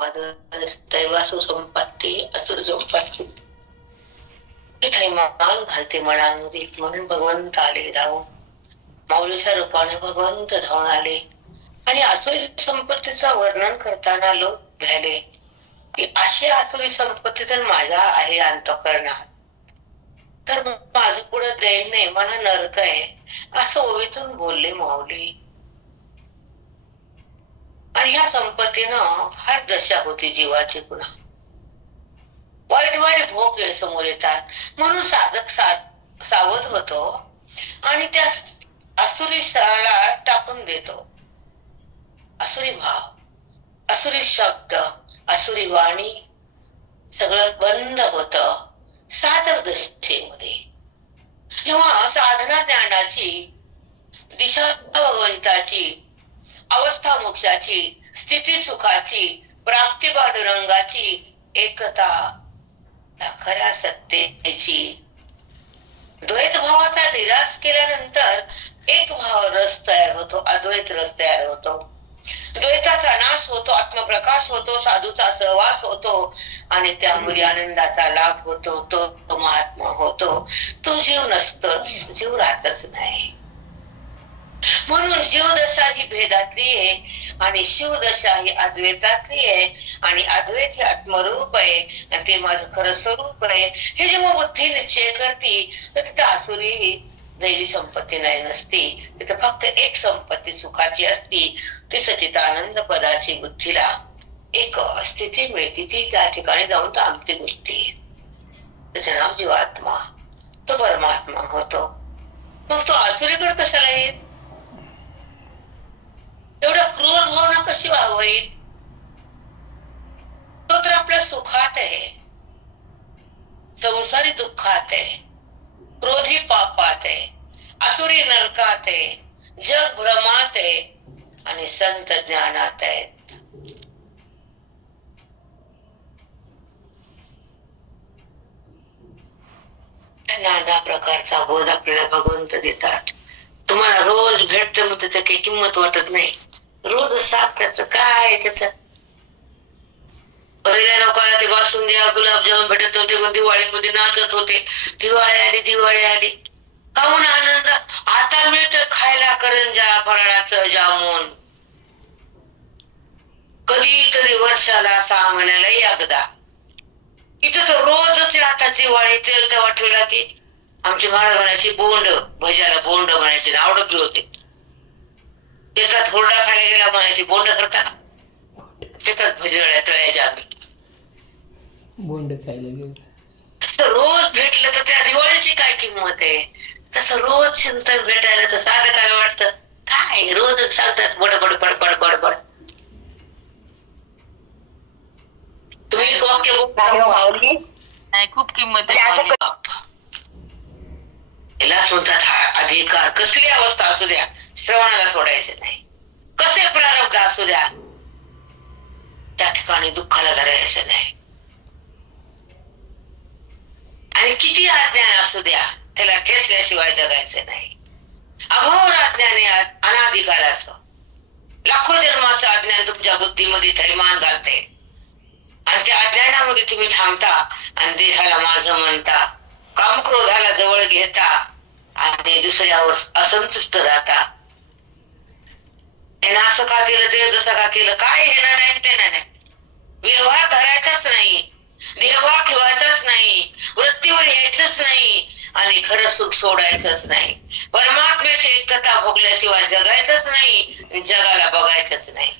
दैवासु संपत्ती असुर संपत्ती थैमान घालते मनामध्ये, म्हणून भगवंत आले धावून. माऊलीच्या रूपाने भगवंत धावून आले आणि आसुरी संपत्तीचं वर्णन करताना लोक भ्याले की अशी आसुरी संपत्ती तर माझ्या आहे अंतःकरणात, तर माझं पुढे दैन नाही, मला नरक आहे असं ओवीतून बोलले माऊली. आणि ह्या संपत्तीनं फार दशा होती जीवाची. पुन्हा वाईट वाईट भोग समोर येतात, म्हणून साधक सावध होतो आणि त्या असुरी स्थळाला टाकून देतो. असुरी भाव, असुरी शब्द, असुरी वाणी सगळं बंद होत साधक दशेमध्ये. जेव्हा साधना ज्ञानाची, दिशा भगवंताची, अवस्था मोक्षाची, स्थिती सुखाची, प्राप्ती पांडुरंगाची, एकता खऱ्या सत्तेची, द्वैत भावाचा निराश केल्यानंतर एक भाव रस तयार होतो, अद्वैत रस तयार होतो. द्वैताचा नाश होतो, आत्मप्रकाश होतो, साधूचा सहवास होतो आणि त्यामुळे आनंदाचा लाभ होतो. तो महात्मा होतो. तो जीव नसतोच, जीव राहतच नाही. म्हणून जीवदशा ही भेदातली आहे आणि शिवदशा ही अद्वैतातली आहे आणि अद्वैत हे आत्मरूप आहे आणि ते माझं खरं स्वरूप आहे. हे जेव्हा बुद्धी निश्चय करते तर तिथं आसुरी दैवी संपत्ती नाही नसती. तिथं फक्त एक संपत्ती सुखाची असती, ती सच्चिदानंद पदाची बुद्धीला एक स्थिती मिळते. ती त्या ठिकाणी जाऊन थांबते गोष्टी. त्याचं नाव जीवात्मा, तो परमात्मा होतो. मग तो आसुरीकडे कशाला येईल? एवढा क्रूर भावना कशी व्हावी? तो तर आपल्या सुखात आहे, संसारी दुःखात आहे, क्रोधी पापात आहे, असुरी नरकात आहे, जग भ्रमात आहे आणि संत ज्ञानात आहेत. नाना प्रकारचा बोध आपल्याला भगवंत देतात. तुम्हाला रोज भेटतं मग त्याचं काही किंमत वाटत नाही. रोज सांगतात काय त्याच. पहिल्या लोकांना ते बासुंदी गुलाबजामुन भेटत नव्हते, मग दिवाळीमध्ये नाचत होते, दिवाळी आली दिवाळी आली. काहून आनंद? आता मिळतं खायला करंजा, फराळाचं जामून. कधीतरी वर्षाला 6 महिन्याला एकदा. इथं तर रोजच आता दिवाळी तेल तेव्हा ठेवला की आमची महाराज म्हणायची बोंड, भज्याला बोंड म्हणायचे, आवडत होते. शेतात हुरडा खायला गेला म्हणायची बोंड करता, शेतात भजळ्या तळ्याच्या आम्ही बोंड खायला गेलो. तसं रोज भेटलं तर त्या दिवाळीची काय किंमत आहे? तसं रोज चिंतन भेटायला तर साधकाला वाटतं काय रोजच सांगतात बडबड बडबड बडबड. तुम्ही एक वाक्य नाही, खूप किंमत आहे. यालाच म्हणतात हा अधिकार. कसली अवस्था असू द्या, श्रवणाला सोडायचे नाही. कसे प्रारब्ध असू द्या, त्या ठिकाणी दुःखाला धरायचं नाही. आणि किती अज्ञान असू द्या, त्याला ठेसल्याशिवाय जगायचं नाही. अघोर अज्ञान आहे अनाधिकाराचं. लाखो जन्माचं अज्ञान तुमच्या बुद्धीमध्ये थैमान घालते आणि त्या अज्ञानामध्ये तुम्ही थांबता आणि देहाला माझं म्हणता, कामक्रोधाला जवळ घेता आणि दुसऱ्यावर असंतुष्ट राहता. यानं असं का केलं, ते तसं का केलं, काय हेना नाही ते नाही. व्यवहार धरायचाच नाही, देहभाव ठेवायचाच नाही, वृत्तीवर यायचंच नाही आणि खरं सुख सोडायचंच नाही. परमात्म्याची एकता भोगल्याशिवाय जगायचंच नाही, जगाला बघायचंच नाही.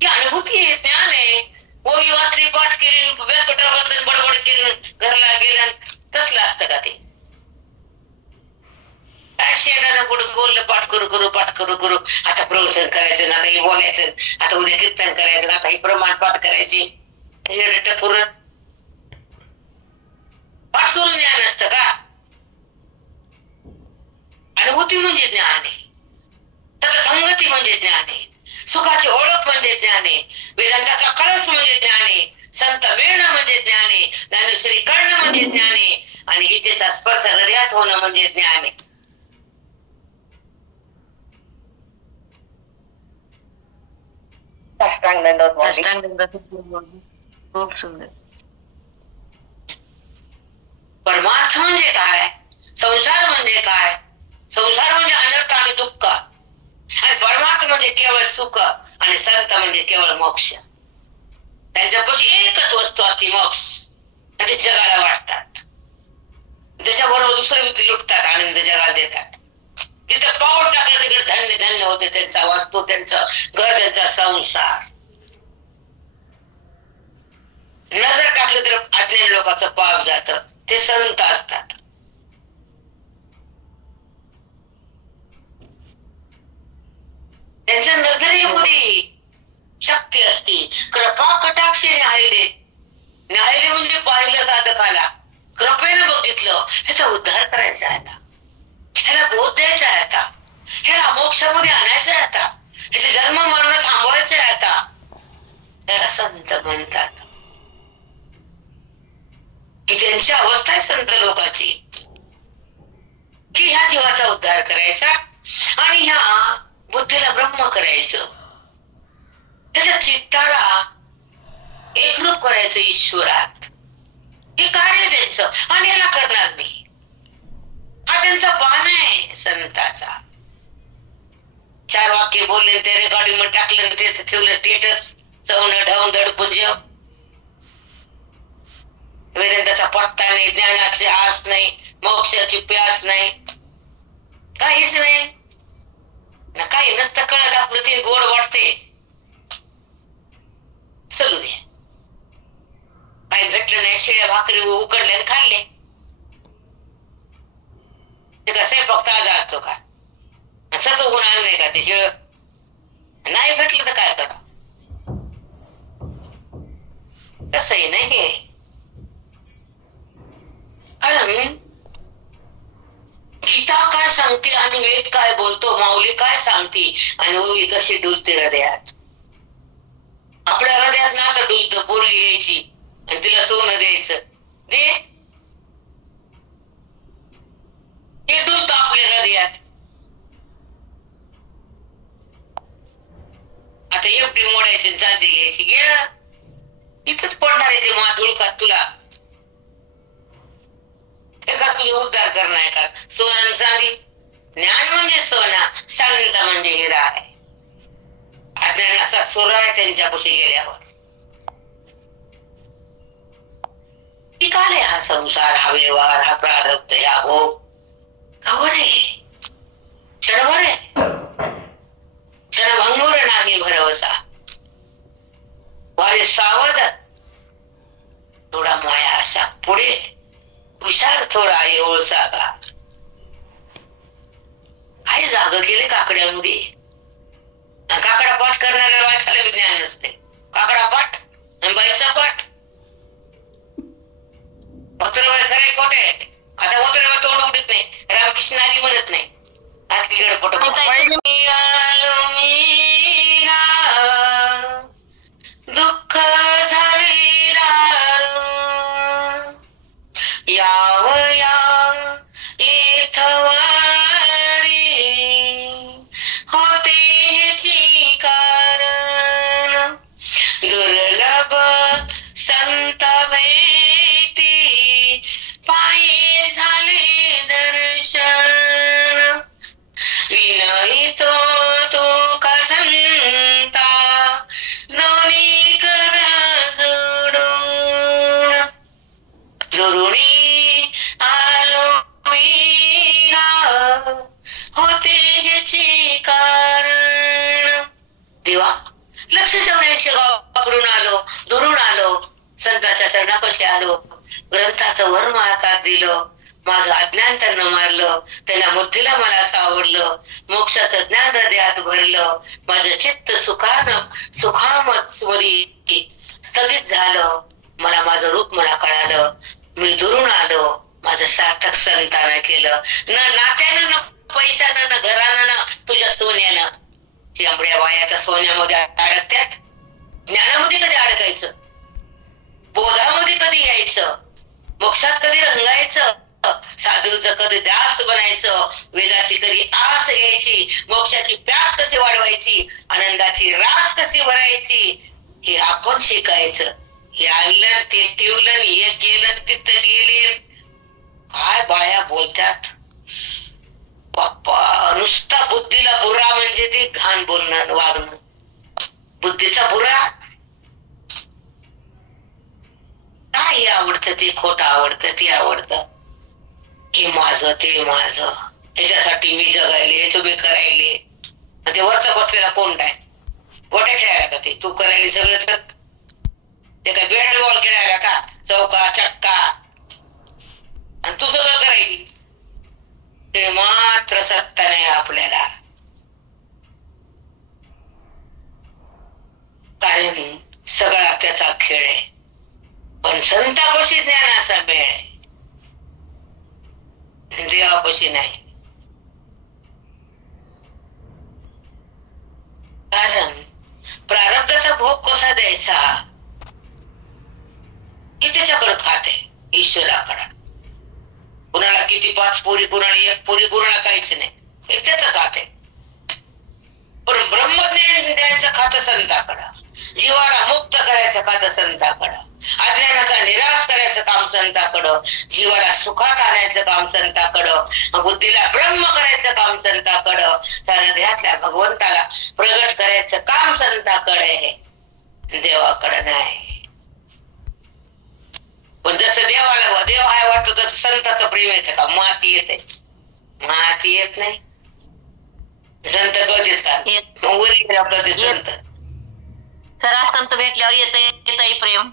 ही अनुभूती ज्ञान आहे. ओवी वाचली, पाठ केली, व्यासपीठावर बसलं, बडबड केलं, घरला गेलं, तसलं असतं का ते? काय शेणानं पुढे बोललं, पाठ करू करू पाठ करू करू, आता प्रवचन करायचं ना, आता हे बोलायचं, आता उद्या कीर्तन करायचं ना, आता हे प्रमाण पाठ करायचे. पुरण पाठ करून ज्ञान असतं का? अनुभूती म्हणजे ज्ञान आहे, तत्संगती म्हणजे ज्ञान आहे, सुखाची ओळख म्हणजे ज्ञान आहे, वेदांताचा कळस म्हणजे ज्ञान आहे, संत मिळणं म्हणजे ज्ञान आहे, ज्ञानेश्वरी कळणं म्हणजे ज्ञान आहे आणि गीतेचा स्पर्श हृदयात होणं म्हणजे ज्ञान आहे. साष्टांग दंडवत माऊली. साष्टांग दंडवत. खूप सुंदर. परमार्थ म्हणजे काय, संसार म्हणजे काय, संसार म्हणजे अनर्थ आणि दुःख, आणि परमार्थ म्हणजे केवळ सुख, आणि संत म्हणजे केवळ मोक्ष. त्यांच्यापाशी एकच वस्तू असते, मोक्ष, आणि ते जगाला वाटतात. त्याच्याबरोबर दुसरे व्यक्ती लुटतात, आनंद जगाला देतात. जिथं पाऊल टाकलं तिकडे धन्य धन्य होते त्यांचा वास्तू, त्यांचं घर, त्यांचा संसार. नजर टाकलं तर अज्ञानी लोकांचं पाप जातं, ते संत असतात. त्यांच्या नजरेमध्ये शक्ती असते. कृपा कटाक्षे न्यायले, न्यायले म्हणजे पाहिलं साधकाला, कृपेनं बघितलं, ह्याचा उद्धार करायचा आहे आता, ह्याला बोध द्यायचा आहे आता, ह्याला मोक्षामध्ये आणायचं आहे आता, ह्याचे जन्म मरण थांबवायचे आहे आता, त्याला संत म्हणतात. की त्यांची अवस्था आहे संत लोकांची, की ह्या जीवाचा उद्धार करायचा आणि ह्या बुद्धीला ब्रह्म करायचं, त्याच्या चित्ताला एकरूप करायचं ईश्वरात. हे कार्य त्यांचं, आणि याला करणार मी. हा त्यांचा बाण आहे संताचा. 4 वाक्य बोलले, ते रेकॉर्डिंग मध्ये टाकलं, ते ठेवलं स्टेटस, चवणं ढवण दडपुंज. वेदांताचा पत्ता नाही, ज्ञानाचे आस नाही, मोक्षाची प्यास नाही, काहीच नाही ना. काही नसतं कळत, आपलं ते गोड वाटते, चलू दे. काही भेटलं नाही, शिळ्या भाकरी उकडले आणि खाल्ले. ते का स्वयंपाक ताजा असतो का, सत्व गुण आणले का ते शिळ? नाही भेटलं तर काय करा, तसंही नाही. कारण गीता काय सांगते आणि वेद काय बोलतो, माऊली काय सांगते, आणि ओवी कशी डुलते हृदयात. आपल्या हृदयात ना तर डुलतं, पोरगी यायची आणि तिला सोनं द्यायचं, दे, हे डुलतं आपल्या हृदयात. आता एवढी मोडायची, चांदी घ्यायची, घ्या, इथंच पडणार आहे ते माधुळ का तुला, एका तुझे उद्धार करणार का. सोना चांदी, ज्ञान म्हणजे सोना, संत म्हणजे हिरा आहे. अज्ञानाचा सोरा आहे त्यांच्यापाशी गेल्यावर. हा संसार, हा व्यवहार, हा प्रारब्ध, हा भोग कवर आहे, क्षणभर आहे, क्षणभंगुर नाही भरवसा. वारे सावध, थोडा माया अशा पुढे, हुशार थोडा येऊळ जागा. काय जाग केले काकड्यामध्ये. काकडा पाठ करणाऱ्या बायकाला विज्ञान नसते. काकडा पाठ आणि बाईचा पाठ. भक्तराबाई खरे खोटे. आता भक्तराबाई तोंड उडत नाही, रामकृष्ण हरी म्हणत नाही, असली गडपट. दुःख झाले दारू, यावया येथवारी, होते ह्याची कारण, दुर्लभ संत भेटी, पायी झाले दर्शन, विनयी तो का संता, दोन्ही कर जोडून, दुरुणी आलो मी गाव, होते ह्याचे कारण. देवा, लक्ष ठेवण्याचे वापरून आलो, दुरून आलो, संतांच्या चरणापाशी आलो, ग्रंथाचं वर्म हातात दिलं, माझं अज्ञान त्यांना मारलं, त्यांना बुद्धीला मला सावरलं, मोक्षाचं ज्ञान हृदयात भरलं, माझं चित्त सुखामस्वरी स्थगित झालं, मला माझं रूप मला कळालं, मी दुरून आलो, माझं सार्थक संतानं केलं. ना नात्यानं, ना पैशानं, ना घरानं, ना तुझ्या सोन्यानं. चिंबड्या बाया तर सोन्यामध्ये अडकत्यात, ज्ञानामध्ये कधी अडकायचं, बोधामध्ये कधी यायचं, मोक्षात कधी रंगायचं, साधूचं कधी दास बनायचं, वेदाची कधी आस घ्यायची, मोक्षाची प्यास कशी वाढवायची, आनंदाची रास कशी भरायची, हे आपण शिकायचं. हे आणलं, ते ठेवलं, हे केलं, तिथं गेले. काय बाया बोलतात बाप्पा. नुसता बुद्धीला बुरा म्हणजे ते घाण बोलणं, वागणं. बुद्धीचा बुरा काय आवडतं, ते खोटं आवडतं, ते आवडतं. हे माझं, ते माझं, त्याच्यासाठी मी जगायले, तुम्ही करायले. ते वरचा बसलेला कोण काय गोट्या खेळायला का? ते तू करायला सगळं तर ते काय बॅट बॉल खेळायला का? चौका चक्का आणि तू सगळं करायली. ते मात्र सत्ता नाही आपल्याला. कारण सगळा त्याचा खेळ आहे. पण संतापाशी ज्ञानाचा मेळ आहे, देवापाशी नाही. कारण प्रारब्धाचा भोग कसा द्यायचा की त्याच्याकडे खाते ईश्वराकडे. कुणाला किती 5 पोरी, कुणाला 1 पोरी, कुणाला काहीच नाही, हे त्याचं खाते. पण ब्रह्मज्ञान द्यायचं खातं संताकडं, जीवाला मुक्त करायचं खातं संताकडं, अज्ञानाचा निराश करायचं काम संताकडं, जीवाला सुखात आणायचं काम संताकडं, बुद्धीला ब्रह्म करायचं काम संताकडं, त्या हृदयातल्या भगवंताला प्रगट करायचं काम संताकडे, देवाकडे नाही. पण जसं देवाला देव आहे वाटतो तसं संताचं प्रेम येतं का? माती येते, माती येत नाही. संत कळतेत का? वरी आपलं ते संत संत भेटल्यावर येतंय प्रेम.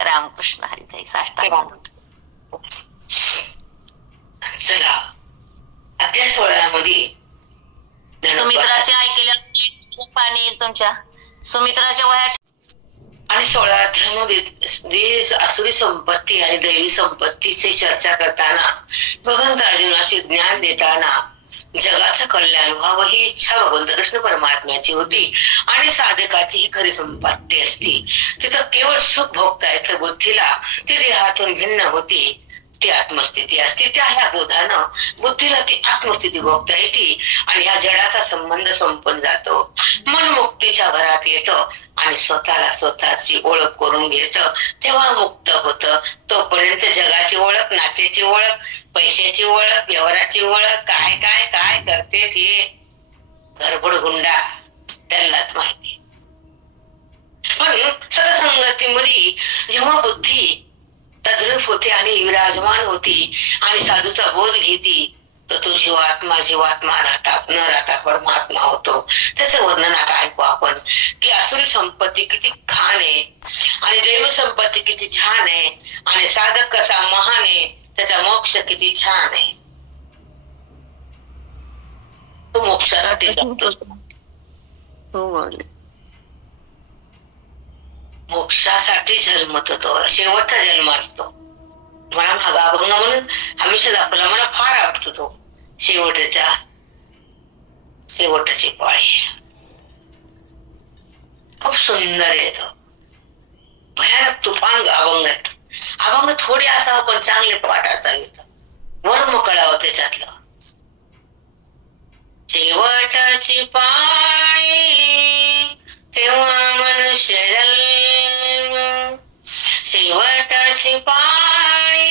रामकृष्ण हरी साष्टांग. चला अध्याय 16 मध्ये सुमित्राचे ऐकल्या पाणी येईल तुमच्या सुमित्राच्या वयात. आणि 16 अध्यायामध्ये आसुरी संपत्ती आणि दैवी संपत्तीची चर्चा करताना भगवंत अर्जुनाशी ज्ञान देताना जगाचं कल्याण व्हावं ही इच्छा भगवंत कृष्ण परमात्म्याची होती. आणि साधकाची ही खरी संपत्ती असती. तिथं केवळ सुख भोगता येतं बुद्धीला, ती देहातून भिन्न होती, ती आत्मस्थिती असते. त्या ह्या बोधानं बुद्धीला ती आत्मस्थिती भोगता येते आणि ह्या जडाचा संबंध संपून जातो. मन मुक्तीच्या घरात येतं आणि स्वतःला स्वतःची ओळख करून घेतं, तेव्हा मुक्त होतं. तोपर्यंत जगाची ओळख, नात्याची ओळख, पैशाची ओळख, व्यवहाराची ओळख, काय काय काय करते ते गडबड गुंडा त्यांनाच माहिती. पण सत्संगतीमध्ये जेव्हा बुद्धी तद्रूप होते आणि विराजमान होती आणि साधूचा बोध घेती, तर तो जीवात्मा न राहता परमात्मा होतो. त्याचं वर्णन आता ऐकू आपण की आसुरी संपत्ती किती खान आहे आणि दैव संपत्ती किती छान आहे आणि साधक कसा महान आहे, त्याचा मोक्ष किती छान आहे. तो मोक्षासाठी जगतो, मोक्षासाठी जन्मतो. तो शेवटचा जन्म असतो. मला भागा अभंग म्हणून हमेशा दाखवला, मला फार आवडतो तो. शेवटची पाळी खूप सुंदर आहे तो. भयानक तुफान अभंग आहेत. अभंग थोडे असावं पण चांगले पाठ असावेत, वर्म कळावं त्याच्यातलं. शेवटची पाळी तेव्हा मनुष्य जन्म, शेवटची पाळी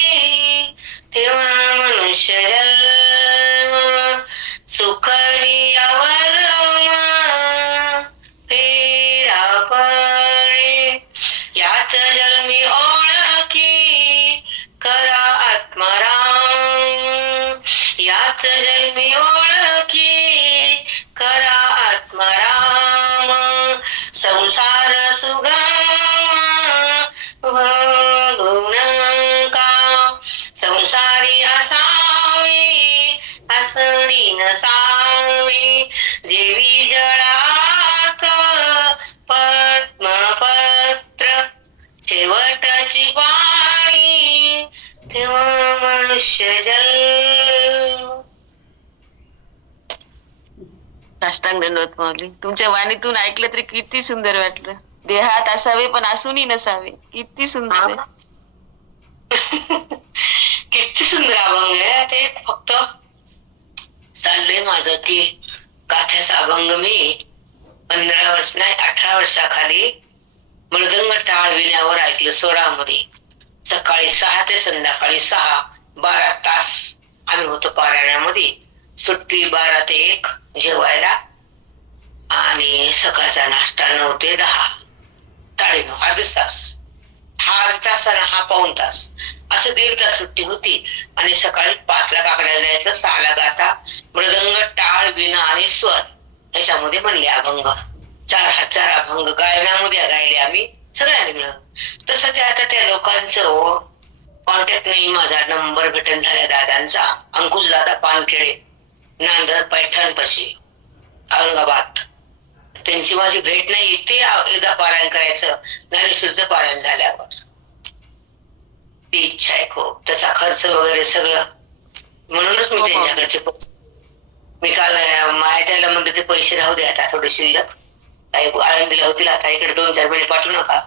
तेव्हा मनुष्य जन्म, सुखणी अवरम तेरा पळे, याच जन्मी ओळखी करा आत्माराम, याच जन्मी ओळखी करा आत्माराम, संसार सुगम भगुण का, संसारी असावी असणी नसावी, देवी जळात पद्मपत्र, शेवटची पाळी तेव्हा मनुष्य जन्म. साष्टांग दंडवत माऊली. तुमच्या वाणीतून ऐकलं तरी किती सुंदर वाटलं. देहात असावे पण असूनही नसावे, किती सुंदर आहे. किती सुंदर अभंग आहे ते. फक्त चाललंय माझं की गाथ्याचा अभंग मी 15 वर्ष नाही 18 वर्षाखाली मृदंग टाळ विण्यावर ऐकलं स्वरामध्ये. सकाळी 6 ते संध्याकाळी 6, 12 तास आम्ही होतो पारायणामध्ये. सुट्टी 12 ते 1 जेवायला आणि सकाळचा नाश्ता 9 ते 10, 9:30, अर्धा तास. हा अर्धा तास आणि हा पाऊण तास, असं 1.5 तास सुट्टी होती. आणि सकाळी 5ला काकड्याला जायचं, 6ला गाथा, मृदंग टाळ विणा आणि स्वर याच्यामध्ये म्हणले अभंग. 4 अभंग गायनामध्ये गायले आम्ही सगळ्यांनी मिळून. तसं ते आता त्या लोकांचं कॉन्टॅक्ट नाही, माझा नंबर भेटून झाला दादांचा, अंकुश दादा पानखेडे, नांदर पैठण पाशी औरंगाबाद. त्यांची माझी भेट नाही. ते एकदा पारायण करायचं ज्ञानेश्वरीचं पारायण झाल्यावर. ती इच्छा आहे खूप. त्याचा खर्च वगैरे सगळं, म्हणूनच मी त्यांच्याकडचे मी काल मायाला म्हणते ते पैसे राहू दे आता थोडे शिल्लक, काही आळंदीला होतील आता, इकडे 2-4 महिने पाठवू नका,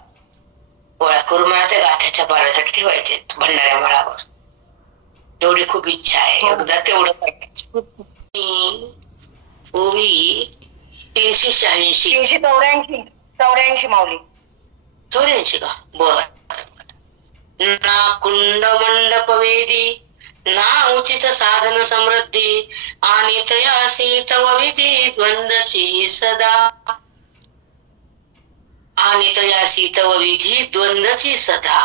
गोळा करून मला त्या गाथ्याच्या पारायणासाठी ठेवायचे भंडाऱ्या मळावर. एवढी खूप इच्छा आहे, एकदा तेवढं करायचं. ओवी 384 माऊली. 84 का? बर. ना कुंड मंडप वेदी, ना उचित साधन समृद्धी, आणि तयासी तव विधी द्वंद्वची सदा, आणि तयासी तव विधी द्वंद्वची सदा.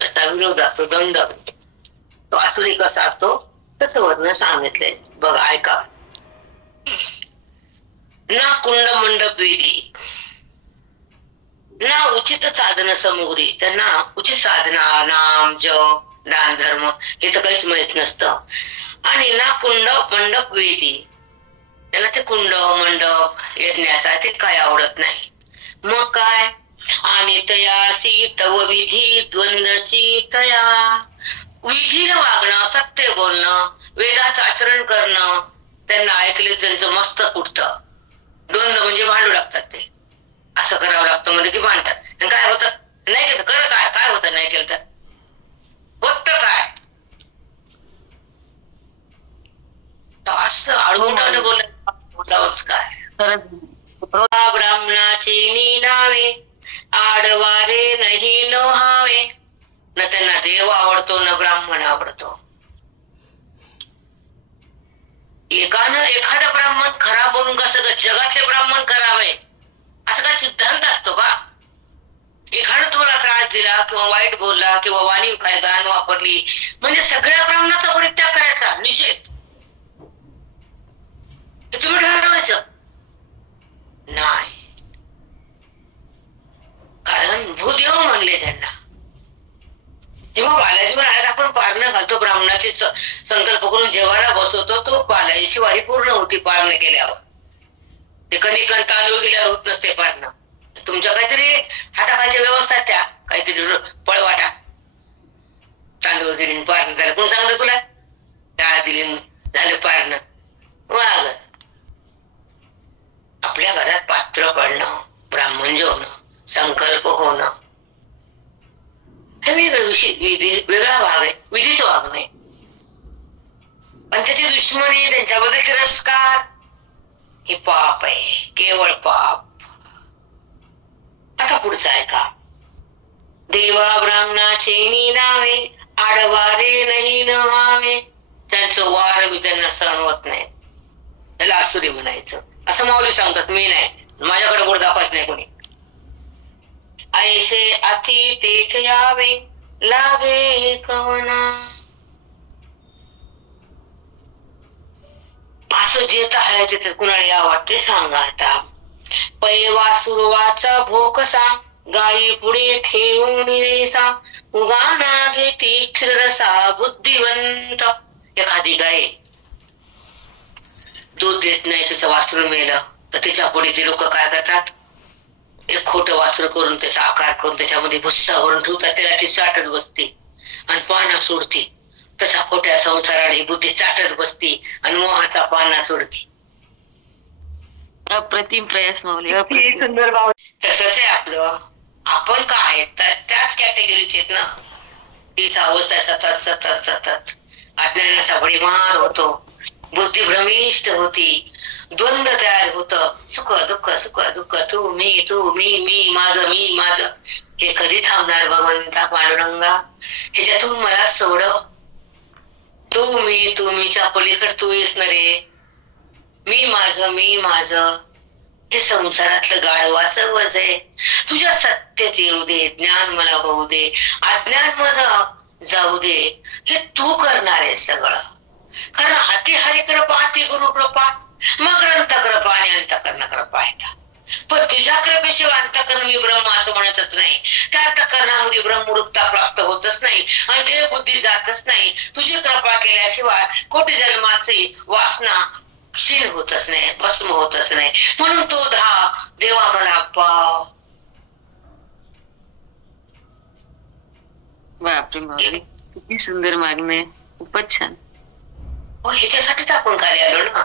त्याचा विरोध असतो द्वंद्व. तो आसुरी कसा असतो तत्वज्ञ सांगितलंय बघा, ऐका. ना कुंड मंडप वेदी, ना उचित साधन सामुग्री, त्यांना उचित साधना, नाम, जप, दान, धर्म हे तर काहीच माहित नसतं. आणि ना कुंड मंडप वेदी, त्याला ते कुंड मंडप यज्ञाचा ते काय आवडत नाही. मग काय? आणि तयासी तव विधी द्वंद्वची तया, विधीनं वागणं, सत्य बोलणं, वेदाचं आचरण करणं, त्यांना ऐकले त्यांचं मस्तक उठतं. द्वंद्व म्हणजे भांडू लागतात, ते असं करावं लागतं म्हणजे की भांडतात. आणि काय होतं? नाही केलं करत आहे, काय होतं नाही केलं तर होत काय? असं आडमुठाने बोलावंच काय? ब्राह्मणाची नावे आडवारे नाही लोहावे, न त्यांना देव आवडतो न ब्राह्मण आवडतो. एखादा ब्राह्मण खराब म्हणून कसं जगातले ब्राह्मण करावे असं काय सिद्धांत असतो का? एखादा तुम्हाला त्रास दिला किंवा वाईट बोलला किंवा वाणी काय गाण वापरली म्हणजे सगळ्या ब्राह्मणाचा परित्याग करायचा, निषेध तुम्ही ठरवायचं नाही. कारण भूदेव म्हणले त्यांना. जेव्हा बालाजी महाराज आपण पारणं घालतो, ब्राह्मणाची संकल्प करून जेवायला बसवतो, तो बालाजीची वारी पूर्ण होती पारणं केल्यावर. ते कणिक तांदूळ गेल्यावर होत नसते पारणं. तुमच्या काहीतरी हाताखालच्या व्यवस्था, त्या काहीतरी पळवाटा, तांदूळ दिली पारणं झालं. कोण सांगलं तुला? डाळ दिली झालं पारणं. वाग आपल्या घरात पात्र पडणं, ब्राह्मण जेवणं, संकल्प होणं हे वेगळा भाग आहे, विधीचा भाग नाही. पण त्याची दुश्मनी, त्यांच्याबद्दल तिरस्कार हे पाप आहे, केवळ पाप. आता पुढचं आहे का? देवा ब्राह्मणाचे नावे आडवारे नाही न व्हावे, त्यांचं वार बी त्यांना सहन होत नाही, त्याला आसुरी म्हणायचं असं माऊली सांगतात. मी नाही, माझ्याकडे बोट दाखवायच नाही कोणी. ऐसे अति तेथ यावे लागे कवना, असं जेत आहे तिथे कुणाला या वाटते सांगा. आता पै वासुरवाचा भोकसा, गायी पुढे ठेवून रेसा, उगाना घेती क्षीरसा बुद्धिवंत. एखादी गाय दूध देत नाही, तिचं वासरू मेलं तर तिच्या पुढे ते लोक काय करतात? एक खोटं वासरू करून त्याचा आकार करून त्याच्यामध्ये भुस्सा भरून ठेवतात, त्याला ती चाटत बसते आणि पाना सोडते. तसा खोट्या संसाराला ही बुद्धी चाटत बसते आणि मोहाचा पाना सोडते. अप्रतिम प्रयास माऊली, सुंदर भाव. तसंच आहे आपलं. आपण काय त्याच कॅटेगरीचे आहेत ना. तीच अवस्था आहे, सतत सतत सतत अज्ञानाचा भडीमार होतो, बुद्धी भ्रमिष्ट होती, द्वंद्व तयार होत, सुख दुःख सुख दुःख, तू मी माझं. हे कधी थांबणार भगवंता पांडुरंगा? ह्याच्यातून मला सोडव. तू मीच्या पलीकडे तू येस ना रे. मी माझं हे संसारातलं गाढवाचं वज आहे. तुझ्या सत्तेत येऊ दे, ज्ञान मला होऊ दे, अज्ञान माझं जाऊ दे. हे तू करणार आहे सगळं. कारण अति हरी कृपा, अति गुरु कृपा, मग ग्रंथ कृपा आणि अंतकरण कृपा आहे. पण तुझ्या कृपेशिवाय अंतकरण मी ब्रह्म असं म्हणतच नाही. त्या अंतकरणामध्ये ब्रह्मरूपता प्राप्त होतच नाही आणि ते बुद्धी जातच नाही. तुझी कृपा केल्याशिवाय कोटी जन्माची वासना क्षीण होतच नाही, भस्म होतच नाही. म्हणून तो देवा मला पाव. बापरे माऊली, किती सुंदर मागणं आहे, खूपच छान. हो, ह्याच्यासाठीच आपण खाली आलो ना.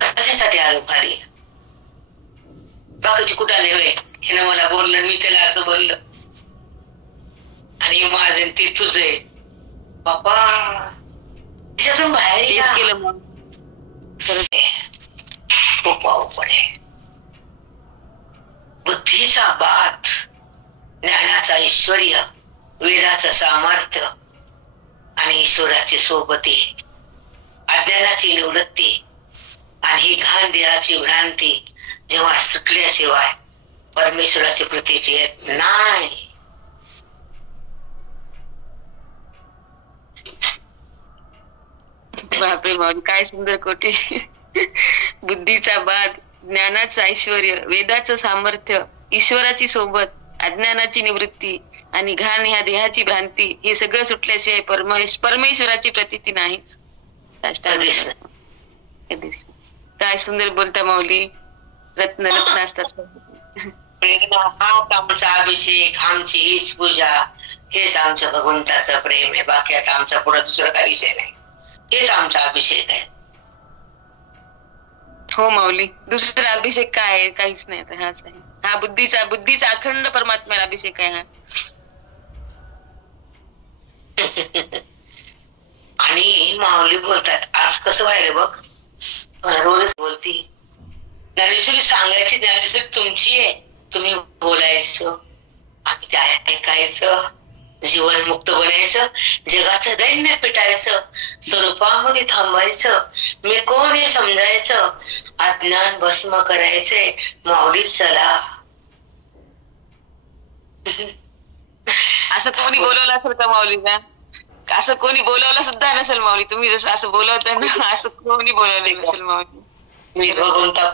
कशासाठी आलो खाली? बाकीची कुठाने होय, हिनं मला बोललं, मी त्याला असं बोललं आणि माझं ते तुझे बापा. त्याच्यातून बाहेर केलं मग खूप अवघड आहे. बुद्धीचा बात, ज्ञानाचा ऐश्वर्य, वेदाचं सामर्थ्य आणि ईश्वराची सोबती, अज्ञानाची निवृत्ती आणि ही घाण देहाची भ्रांती जेव्हा सुटल्याशिवाय परमेश्वराची प्रतीती येत नाही. बापरे माऊली, काय सुंदर कोटे. बुद्धीचा बाद, ज्ञानाचं ऐश्वर्य, वेदाचं सामर्थ्य, ईश्वराची सोबत, अज्ञानाची निवृत्ती आणि घाण ह्या देहाची भ्रांती, हे सगळं सुटल्याशिवाय परमेश्वराची प्रतीती नाहीच. काय सुंदर बोलता माऊली. रत्न असतात. हाच आमचा अभिषेक, आमची हीच पूजा, हेच आमचं भगवंताचं प्रेम आहे. बाकी आता आमचा पुढे दुसरा काही विषय नाही. हेच आमचा अभिषेक आहे. हो माऊली, दुसरा अभिषेक काय आहे? काहीच नाही, तर हाच आहे. हा बुद्धीचा अखंड परमात्म्याला अभिषेक आहे हा. आणि माऊली बोलतात, आज कसं व्हायला बघ, रोज बोलती. ज्ञानेश्वरी सांगायची, ज्ञानेश्वरी तुमची आहे, तुम्ही बोलायचं आणि ते ऐकायचं, जीवन मुक्त बनायचं, जगाचं दैन्य पेटायचं, स्वरूपामध्ये थांबायचं, मी कोण हे समजायचं, अज्ञान भस्म करायचंय. माऊली चला. असं कोणी बोलवलं असेल का माऊलीला? असं कोणी बोलवलं सुद्धा नसेल माऊली. तुम्ही जसं असं बोलवताय ना, असं कोणी बोलवलं नसेल माऊली. मी भगवंता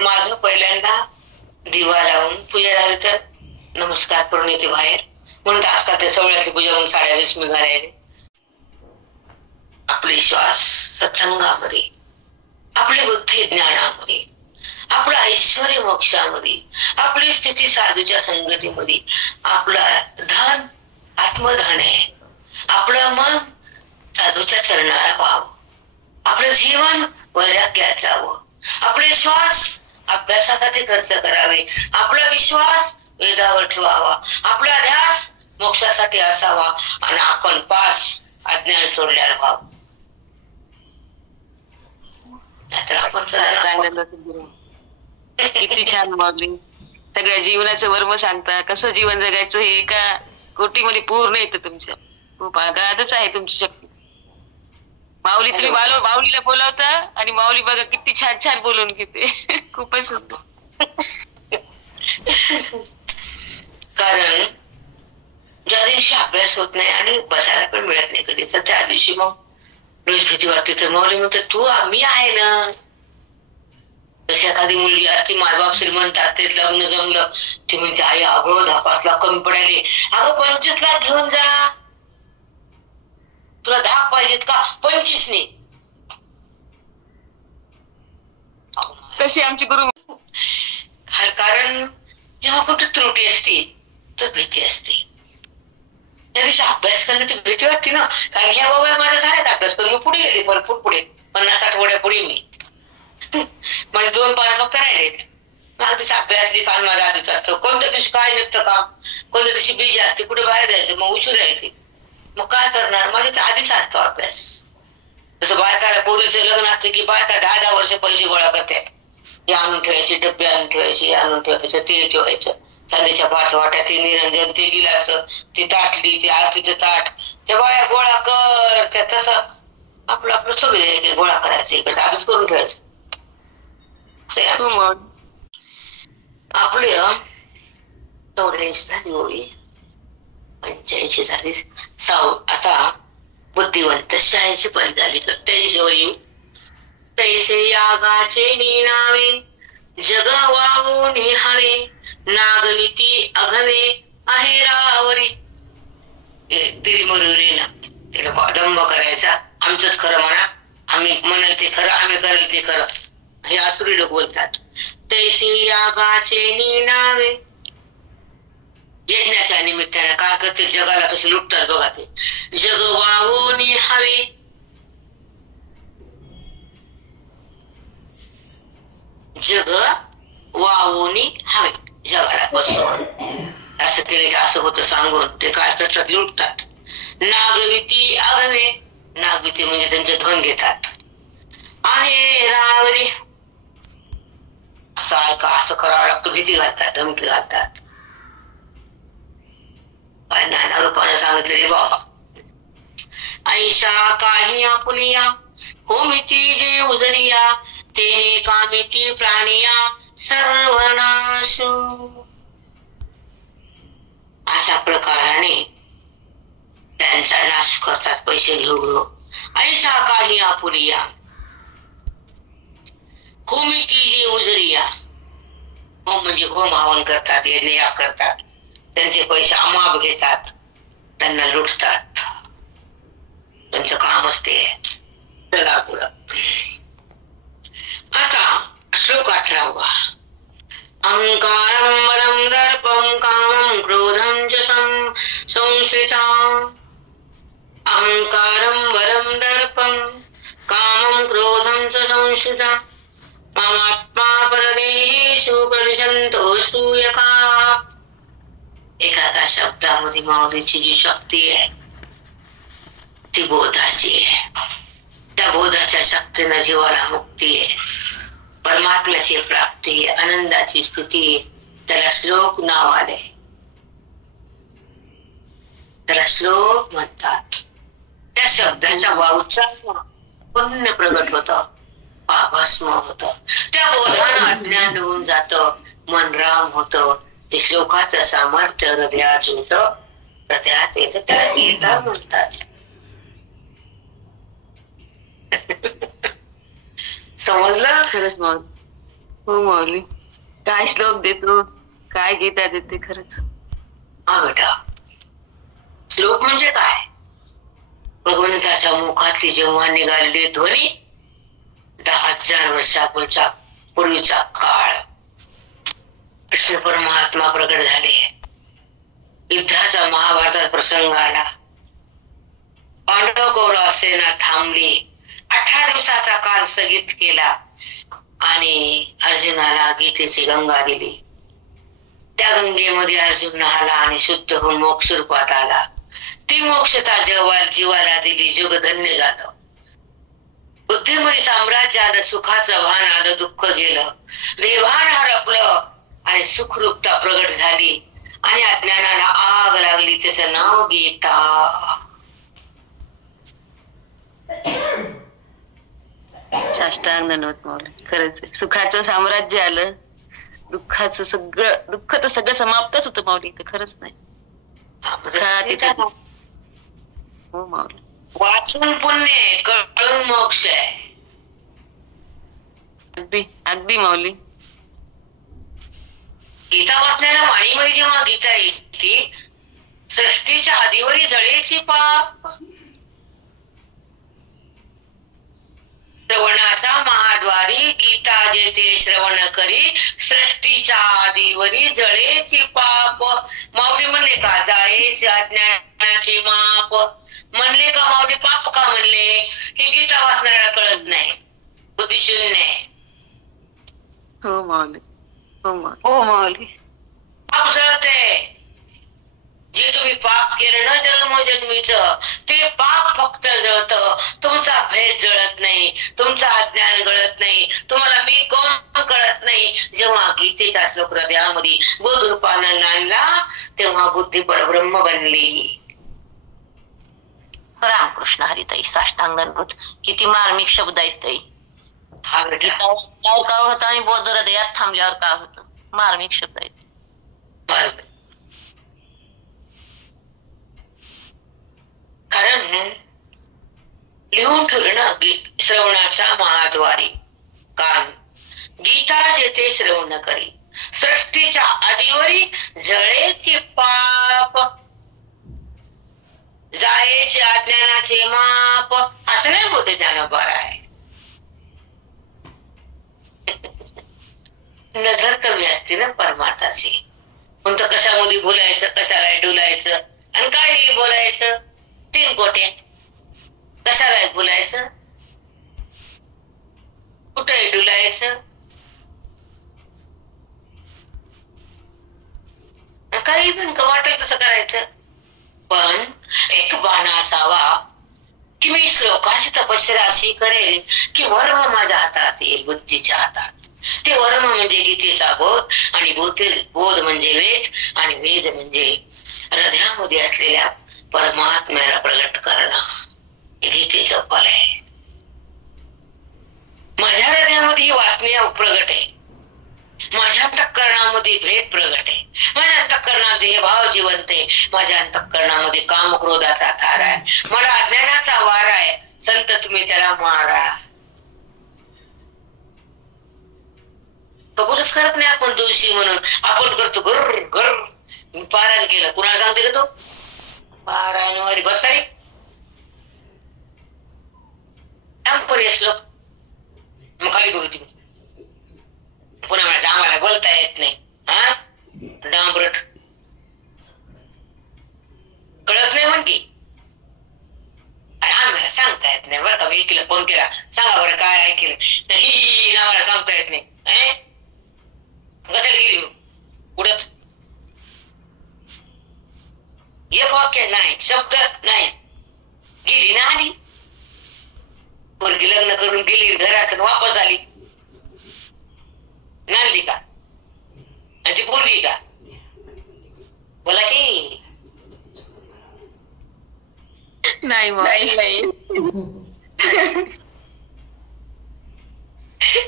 माझं पहिल्यांदा दिवा लावून पूजा झाली तर नमस्कार करून येते बाहेर. म्हणून आजकाल ते सवळ्यातली पूजा म्हणून साड्या रेशमी घालायला. आपले श्वास सत्संगामध्ये, आपली बुद्धी ज्ञानामध्ये, आपलं ऐश्वर्य मोक्षामध्ये, आपली स्थिती साधूच्या संगतीमध्ये, आपलं धन आत्मधन आहे. आपलं मन साधूच्या चरणाला व्हावं, आपलं जीवन वैराग्यात जावं, आपले श्वास अभ्यासासाठी खर्च करावे, आपला विश्वास वेदावर ठेवावा, आपला ध्यास मोक्षासाठी असावा आणि आपण पास अज्ञान सोडल्यावर व्हावं. किती छान माऊली, सगळ्या जीवनाचं वर्म सांगता, कसं जीवन जगायचं हे एका कोटीमध्ये पूर्ण येतं तुमच्या. खूप आगाधच आहे तुमची शक्ती माऊली. तुम्ही माऊलीला बोलावता आणि माऊली बघा किती छान छान बोलून घेते. खूपच सुंदर. कारण ज्या दिवशी अभ्यास होत नाही आणि बसायला पण मिळत नाही कधी, तर त्या दिवशी मग रोज भीती वाटते. तर माऊली म्हणते तू आम्ही आहे ना. जशी एखादी मुलगी असती, मायबाप श्रीमंत असते, लग्न जमलं, ती म्हणते आई अगं 10-5 लाख कमी पडायले. अगं 25 लाख घेऊन जा. तुला 10 पाहिजेत का? 25 ने. तशी आमची गुरु. कारण जेव्हा कुठे त्रुटी असते तर भीती असते. त्या दिवशी अभ्यास करण्याची भीती वाटते ना. कारण ह्या बाबा माझ्या झाल्यात अभ्यास करून मी पुढे गेले, भरपूर पुढे, 50-60 वड्या पुढे मी. माझे 2 पान फक्त राहिलेत. अगदीच अभ्यास लिखाण माझा आधीच असतं. कोणत्या दिवशी काय निघतं काम, कोणत्या दिवशी बिझी असते, कुठे बाहेर जायचं, मग उशिरा येते. मग काय करणार, माझ्या आधीच असतो अभ्यास. जसं बायकाला पोरीचं लग्न असते की बायका 10-10 वर्ष पैसे गोळा करतात. हे आणून ठेवायचे, डब्बे आणून ठेवायचे, हे आणून ठेवायचं, ते ठेवायचं, चांदीच्या 5 वाट्या, ते निरंजन, ते गिलास, ती ताटली, ते आरतीचं ताट, त्या बाया गोळा कर. त्या तसं आपलं आपलं सगळं गोळा करायचं, इकडे आधीच करून ठेवायचं. आपले 84 झाली होळी, 85 झाली. आता बुद्धिवंत 86 पण झाली. 83 वळी. तैसे यागाचे निनावे जग वावून हवे, नागविती अघवे आहेरावरी. तिळमरुरीनं ते लोक दंभ करायचा, आमचंच खरं म्हणा, आम्ही म्हणाल ते खरं, आम्ही करेल ते खरं, हे आसुरी लोक बोलतात. तैसे यागाचे निनावे, यज्ञाच्या निमित्ताने काय करते, जगाला कसे लुटतात बघा ते. जग वावून हवे, जग वावून हवे, जगाला बसवून असं केलं की असं होतं सांगून ते काय करतात, लुटतात. नागविती अघवे, नागविती म्हणजे त्यांचे धन घेतात. आहे रावरी, असं ऐका, असं करावं लागतं, भीती घालतात, धमकी घालतात. नाना रूपाने सांगितले रे बाबा. ऐशा काही आपुलिया, होमिती जे उजरिया, ते कामिती प्राणिया सर्वनाश. अशा प्रकाराने त्यांचा नाश करतात पैसे घेऊन. ऐशा काही आपुलिया, होमिती जे उजरिया, होम म्हणजे होम हवन करतात, यज्ञ करतात, त्यांचे पैसे अमाप घेतात, त्यांना लुटतात, त्यांचं काम असते. चला पुढं. आता श्लोक 18. अहंकारं बलं दर्पं कामं क्रोधं च संश्रिता. अहंकारं बलं दर्पं कामं क्रोधं च संश्रिता. ममात्मा परदेहेषु प्रदिशन्तो सूयका. एका शब्दामध्ये माऊलीची जी शक्ती आहे ती बोधाची आहे. त्या बोधाच्या शक्तीनं जीवाला मुक्ती आहे, परमात्म्याची प्राप्ती आहे, आनंदाची स्थिती आहे. त्याला श्लोक नाव आले, त्याला श्लोक म्हणतात. त्या शब्दाच्या वाचा पुण्य प्रगट होत, भस्म होत, त्या बोधानं अज्ञान निघून जात, मन राम होत. ते श्लोकाचं सामर्थ्य हृदयात होत, हृदयात येत, त्याला गीता म्हणतात. समजलं? खरंच माऊली. हो माऊली, काय श्लोक देतो, काय गीता देते खरंच. हा बेटा, श्लोक म्हणजे काय? भगवंताच्या मुखातली जेव्हा निघालेली ध्वनी, 10,000 वर्षापूर्वीचा पूर्वीचा काळ, कृष्ण परमात्मा प्रगट झाले. युद्धाचा महाभारतात प्रसंग आला, पांडव कौरव सेना थांबली, 18 दिवसाचा काल स्थगित केला आणि अर्जुनाला गीतेची गंगा दिली. त्या गंगेमध्ये अर्जुन नहाला आणि शुद्ध होऊन मोक्ष रूपात आला. ती मोक्षता जीवाला दिली, जग धन्य झालं. बुद्धीमध्ये साम्राज्य आलं, सुखाचं भान आलं, दुःख गेलं, देवान हरपलं आणि सुखरूपता प्रगट झाली आणि अज्ञानाला आग लागली. त्याचं नाव गीता. साष्टांग दंडवत माऊली. खरंच सुखाचं साम्राज्य आलं, दुःखाचं सगळं, दुःख तर सगळं समाप्तच होतं माऊली. तर खरंच नाही. हो माऊली. वाचून पुण्य, कळून मोक्ष आहे. अगदी अगदी माऊली. गीता वाचण्याला वाणीमध्ये जेव्हा गीता येते, सृष्टीच्या आधीवरी जळेची पाप, श्रवणाचा महाद्वारी गीता जेते श्रवण करी, सृष्टीच्या आधीवरी जळेची पाप. माऊली म्हणले का जायचे अज्ञानाचे माप, म्हणले का माऊली? पाप का म्हणले? हे गीता वाचणाऱ्याला कळत नाही, बुद्धिशून्य आहे. हो माऊली. हो माऊली. पाप जळते. जे तुम्ही पाप केलं ना जन्मोजन्मीच, ते पाप फक्त जळत. तुमचा भेद जळत नाही, तुमचा अज्ञान गळत नाही, तुम्हाला मी कोण कळत नाही. जेव्हा गीतेचा श्लोक हृदयामध्ये बुद्ध रूपानं आणला, तेव्हा बुद्धी परब्रह्म बनली. रामकृष्ण हरिताई, साष्टांग दंडवत. किती मार्मिक शब्द आहेत ताई. हा बेटा, गीतावर काय होतं आणि बौद्ध हृदयात थांबल्यावर काय होतं. मार्मिक शब्द आहेत. बरोबर. कारण लिहून ठेवलं ना, श्रवणाच्या महाद्वारी कान, गीता जेथे श्रवण करी, सृष्टीच्या आदिवरी जळेचे पाप, जायचे अज्ञानाचे माप. असं नाही मोठे ज्ञानोबा आहे. नजर कमी असते ना परमार्थाची. कोणतं कशामध्ये बोलायचं, कशाला डुलायचं आणि काही बोलायचं. 3 कोटे कशाला बोलायचं, कुठे डुलायचं, काही पण वाटेल तसं करायचं. पण एक बाणा असावा की मी श्लोकाची तपश्चर्या अशी करेल की वर्म माझ्या हातात येईल, बुद्धीच्या हातात. ते वर्म म्हणजे गीतेचा बोध, आणि बोध म्हणजे वेद, आणि वेद म्हणजे हृदयामध्ये असलेल्या परमात्म्याला प्रगट करणं. हे गीतेचं फल आहे. माझ्या हृदयामध्ये ही वासनीय प्रगट आहे, माझ्या अंतःकरणामध्ये भेद प्रगट आहे, माझ्या अंतःकरणामध्ये भाव जिवंत आहे, माझ्या अंतःकरणामध्ये काम क्रोधाचा थार आहे, मला अज्ञानाचा वार आहे. संत तुम्ही त्याला मारा. कबूलच करत नाही आपण दोषी म्हणून. आपण करतो घर घर. मी पारायण केलं, कुणाला सांगते का तो? पारायणवारी बसताय श्लोक मग खाली बघती. पुन्हा म्हणायचं आम्हाला बोलता येत नाही. हा डांबरट कळत नाही म्हण की, आम्हाला सांगता येत नाही बरं का. मी केलं, फोन केला, सांगा बरं काय ऐकलं. ही आम्हाला सांगता येत नाही. कशाला गेली उडत? एक वाक्य नाही, शब्द नाही, गेली ना आली. पोरगी लग्न करून गेली घरात, वापस आली. नांदली का? आणि ती पोरगी का? बोला की नाही.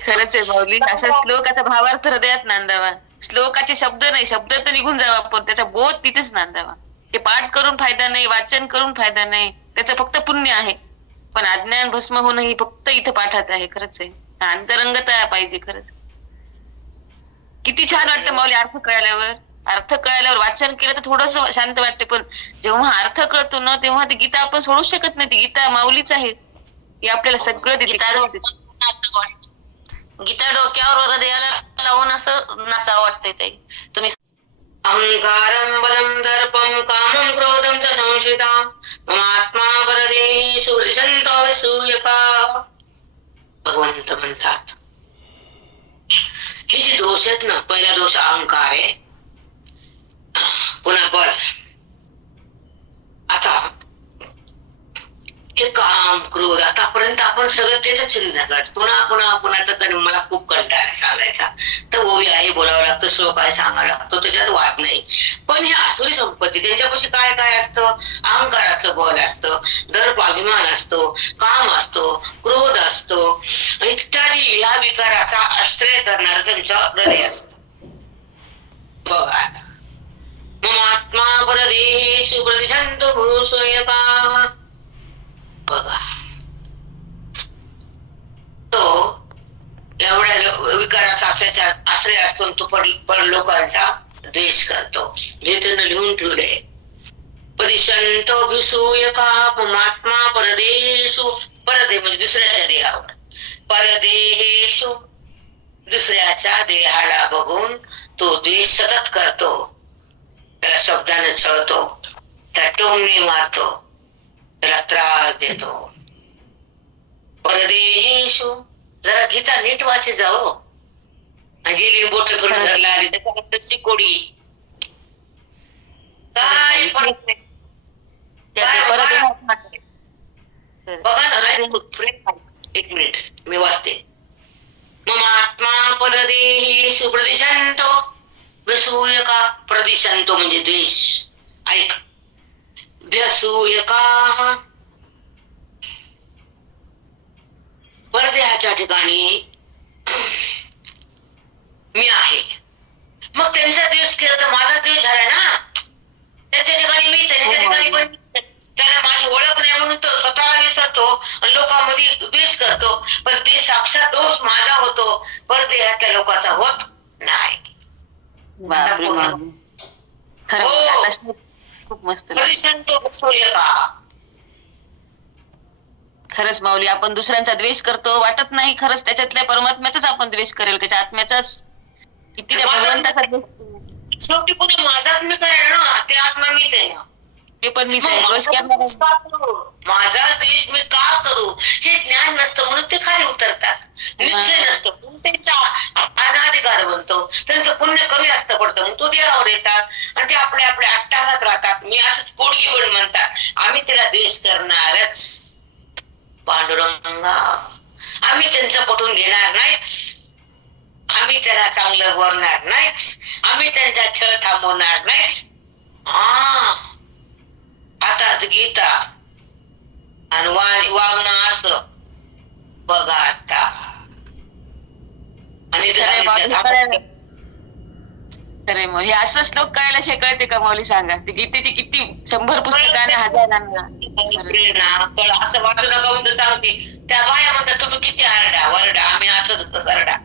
खरंच आहे माऊली. असा श्लोक आता भावार्थ हृदयात नांदावा. श्लोकाचे शब्द नाही, शब्द तर निघून जावा, पण त्याचा बोध तिथेच नांदावा. ते पाठ करून फायदा नाही, वाचन करून फायदा नाही, त्याचं फक्त पुण्य आहे. पण अज्ञान भस्म होणं ही फक्त इथं पाठात आहे. खरंच आहे, अंतरंगता पाहिजे. खरंच किती छान वाटतं माऊली. अर्थ कळल्यावर वाचन केलं तर थोडस शांत वाटते, पण जेव्हा अर्थ कळतो ना, तेव्हा ती गीता आपण सोडूच शकत नाही. ती गीता माऊलीच आहे, ती आपल्याला सगळं देते. गीता डोक्यावर हृदयाला लावून असं नाचावं वाटतंय ताई. तुम्ही अहंकारं बलं दर्पं कामं क्रोधं च संश्रितां ममात्मा परदेहेषु विशन्तो विसूयका. भगवंत म्हणतात हे जे दोष आहेत ना, पहिला दोष अहंकार आहे, पुन्हा बल. आता हे काम क्रोध, आतापर्यंत आपण सगळं त्याच चिंता करतो. पुन्हा तर मला खूप कंटाळा सांगायचा. तर ओवी आहे, बोलावं लागतं, श्लोक आहे, सांगावं लागतो, त्याच्यात वाद नाही. पण ही आसुरी संपत्ती, त्यांच्यापाशी काय काय असतं? अहंकाराचं बल असतं, दर्प अभिमान असतो, काम असतो, क्रोध असतो इत्यादी. या विकाराचा आश्रय करणार त्यांच्या हृदय असत. बघा आता, मम आत्मा परदेहेषु प्रतिशन्तो भूस्वयकाः. बघा तो एवढ्या विकाराचा आश्रय असतो, तो पर लोकांचा द्वेष करतो. हे त्यानं लिहून ठेवले. परिशंतोभिसूयकाः परमात्मा परदेहेषु. परदे म्हणजे दुसऱ्याच्या देहावर. परदेहेषु दुसऱ्याच्या देहाला बघून तो द्वेष सतत करतो, त्याला शब्दाने छळतो, त्या टोमणे मारतो, त्याला त्रास देतो. परदेहेषु. जरा गीता नीट वाचे जाओ. गेली बोट करून घरला आली त्याच्यानंतर शिकोडी काय फरक नाही. बघा ना, एक मिनिट मी वाचते. मम आत्मा परदेहेषु प्रदिशंतो व्यसूयका. प्रदिशंतो म्हणजे द्वेष. ऐक, व्यसूयकाः परदेहाच्या ठिकाणी मी आहे. मग त्यांचा द्वेष केला तर माझा द्वेष झाला ना. त्यांच्या ठिकाणी मीच आहे, त्याच्या ठिकाणी पण त्याला माझी ओळख नाही म्हणून तो स्वतःला विसरतो आणि लोकांमध्ये द्वेष करतो. पण ते साक्षात दोष माझा होतो, परदेहातल्या लोकांचा होत नाही. खूप मस्त. सूर्यका. खरंच माऊली, आपण दुसऱ्यांचा द्वेष करतो वाटत नाही, खरंच त्याच्यातल्या परमात्म्याचाच आपण द्वेष करेल, त्याच्या आत्म्याचाच. किती त्या भगवंताचा शेवटी पुढे माझाच मी करेल ना. ते आत्मा मीच आहे ना. ते पण मीच आहे. माझा द्वेष मी का करू हे ज्ञान नसतं म्हणून ते खाली उतरतात. निश्चय नसतं म्हणून त्यांचा अनाधिकार बनतो. त्यांचं पुण्य कमी असतं पडतं म्हणून तो देहावर येतात आणि ते आपल्या आपल्या अट्टासात राहतात. मी असंच पोटगी म्हणतात. आम्ही त्याला द्वेष करणारच. पांडुरंगा, आम्ही त्यांचं पटवून घेणार नाहीच. आम्ही त्याला चांगलं बोलणार नाहीच. आम्ही त्यांचा छळ थांबवणार नाहीच. हातात गीता आणि वागणं असं बघा आता. आणि खरे मग हे असं श्लोक कळायला शिकळते का माऊली सांगा. ती गीतेची किती 100 पुस्तकाने हजारांना प्रेरणा असं वाचू नका म्हणून सांगते. त्या बाया म्हणतात तुम्ही किती हरडा वरडा, आम्ही असंच सरडा.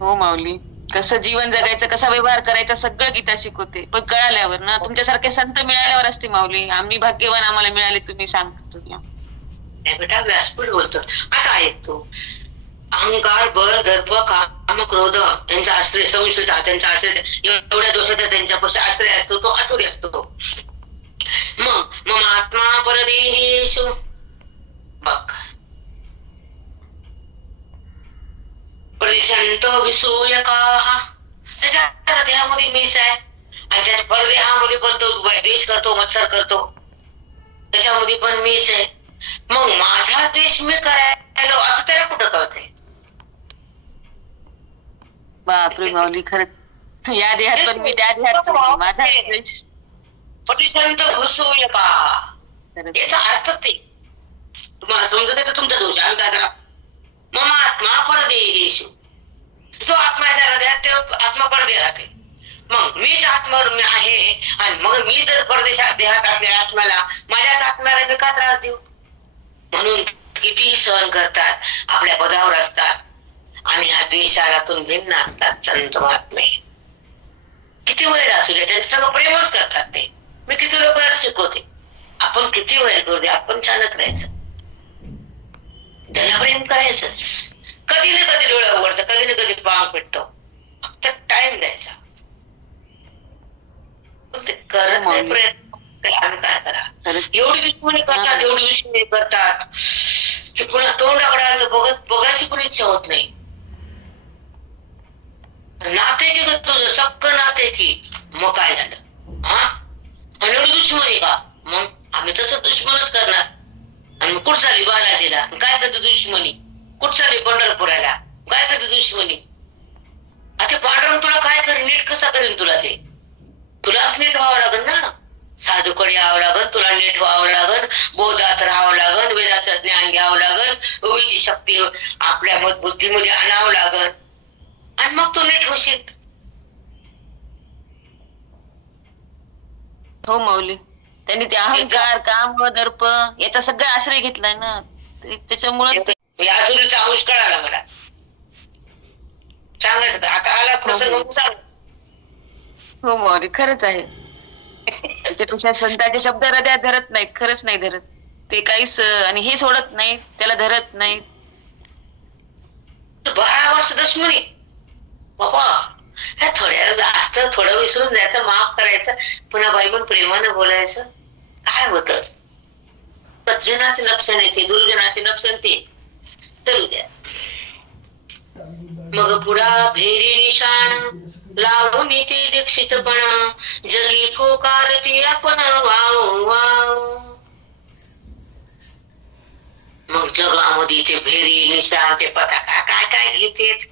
हो माऊली, कसं जीवन जगायचं, कसा व्यवहार करायचा सगळं गीता शिकवते. पण कळाल्यावर ना, तुमच्यासारखे संत मिळाल्यावर असते माऊली. आम्ही भाग्यवान, आम्हाला मिळाले. तुम्ही सांगतो बेटा व्यासपीठ बोलतो. आता ऐकतो. अहंकार, बळ, दर्प, काम, क्रोध यांचा आश्रय, संशय त्यांचा आश्रय, एवढ्या दोषाचा त्यांच्यापाशी आश्रय असतो, तो असुरी असतो. मग आत्मा परदेहेषु बघ प्रदिशंतो विसूयकाः. त्याच्या देहामध्ये मीच आहे आणि त्याच्या परदेहामध्ये पण तो द्वेष करतो, मत्सर करतो, त्याच्यामध्ये पण मीच आहे. मग माझा द्वेष मी करायला असं त्याला कुठं कळतंय. बापरे माऊली, खरंच या देहात पण मी त्या देहात माझा द्वेष. प्रदिशंत विसूयका याचा अर्थच ते तुम्हाला समजत आहे तर तुमचा दोष. आम्ही काय करा. मम आत्मा परदेहेषु. जो आत्मा आहे त्याला देहात, तो आत्मा परदे राहते. मग मीच आत्मा आहे आणि मग मी जर परदेशात देहात असल्या आत्म्याला, माझ्याच आत्म्याला मी का त्रास देऊ. म्हणून किती सहन करतात, आपल्या पदावर असतात आणि ह्या द्वेषालातून भिन्न असतात संत महात्मे. किती वैर असू दे, त्यांचं सगळं प्रेमच करतात ते. मी किती लोकांना शिकवते, आपण किती वैर करू दे, आपण छानच राहायचं, त्याला प्रेम करायचंच. कधी ना कधी डोळा उघडतं, कधी ना कधी पांग पेटतो, फक्त टाइम द्यायचा. पण ते करत नाही प्रयत्न, आम्ही काय करा. एवढी दुश्मनी करतात, एवढी दुश्मनी करतात की पुन्हा तोंडाकडे बघायची पण इच्छा होत नाही. नाते की तुझं सक्क नाते की, मग काय झालं. आणि एवढी दुश्मनी का, मग आम्ही तसं दुश्मनच करणार. आणि मग कुठ झाली बालाजीला, काय करते दुश्मनी. कुठ झाली पंढरपुराला, काय करते दुश्मनी. आता पांडुरंग तुला काय करेन, नीट कसा करेन तुला. ते तुलाच नीट व्हावं लागेल ना. साधूकडे यावं लागल, तुला नीट व्हावं लागल, बोधात राहावं लागल, वेदाचं ज्ञान घ्यावं लागल, ओवीची शक्ती आपल्या बुद्धीमध्ये आणावं लागल आणि मग तू नीट होशील. हो माऊली, त्यांनी ते अहंकार, काम, दर्प याचा सगळा आश्रय घेतलाय ना, त्याच्यामुळे आसुरीचा अंश कळाला मला. सांगायचं आता आला प्रसंग सांग. हो माऊली, खरंच आहे. त्याच्यापेक्षा संतांचे शब्द हृदयात धरत नाहीत, खरंच नाही धरत ते काहीच. आणि हे सोडत नाही, त्याला धरत नाही. 12 वर्ष दुश्मनी बाबा. ह्या थोड्या असतं, थोडं विसरून जायचं, माफ करायचं, पुन्हा बाई पण प्रेमानं बोलायचं. काय होतं, सज्जनाचे लक्षण येते, दुर्जनाचे लक्षण ते. चलू द्या. मग पुढा भेरी निशाण लावून ते दीक्षितपणा जगी फोकारती आपण वाव वाव. मग जगामध्ये ते भेरी निशाण ते पताका काय काय घेतेत